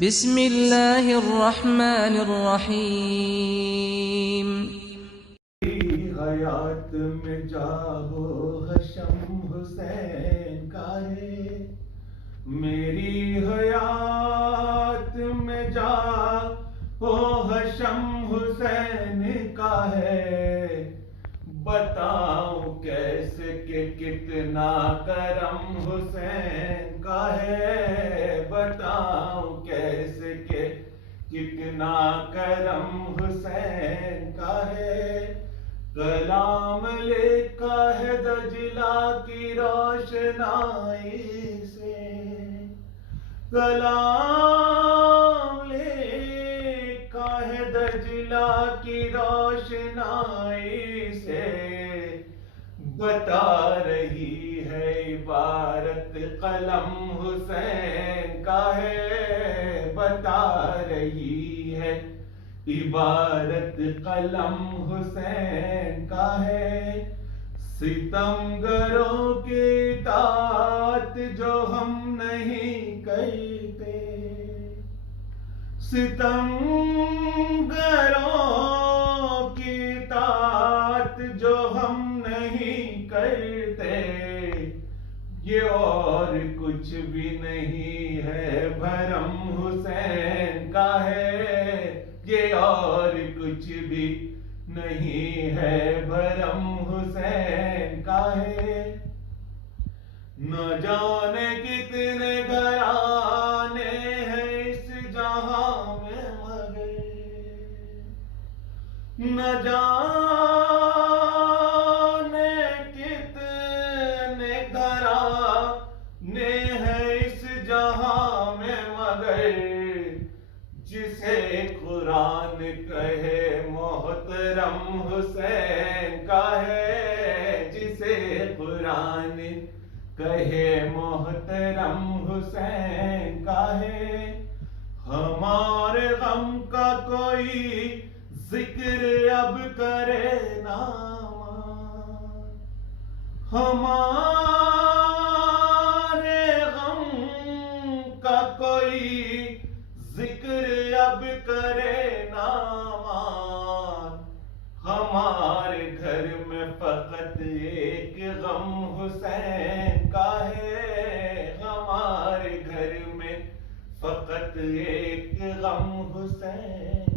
بسم اللہ الرحمن الرحیم۔ حیات میں جاؤ حشم حسین کا ہے، میری حیات میں جاؤ حشم حسین کا ہے، بتاؤ کیسے کہ کتنا کرم حسین کا ہے، بتاؤ کیسے کہ کتنا کرم حسین کا ہے۔ کلام لکھا ہے دجلہ کی روشنائی سے، کلام لکھا ہے دجلہ کی روشنائی سے، بتا رہی ہے عبارت قلم حسین کا ہے، بتا رہی ہے عبارت قلم حسین کا ہے۔ ستمگروں کی اطاعت جو ہم نہیں کرتے، ستمگروں کی اطاعت جو ہم نہیں کرتے، یہ اور کچھ بھی نہیں ہے بھرم حسین کا ہے، یہ اور کچھ بھی نہیں ہے بھرم حسین کا ہے۔ نہ جانے کتنے گھرانے ہیں اس جہاں میں مگر، نہ جانے کتنے گھرانے ہیں اس جہاں میں مگر، جسے قرآن کہے محترم حسین کا ہے، جسے قرآن کہے محترم حسین کا ہے۔ ہمارے غم کا کوئی ذکر اب کرے نہ مان، ہمارے غم کا کوئی ذکر اب کرے نہ مان، ہمارے گھر میں فقط ایک غم حسین کا ہے، ہمارے گھر میں فقط ایک غم حسین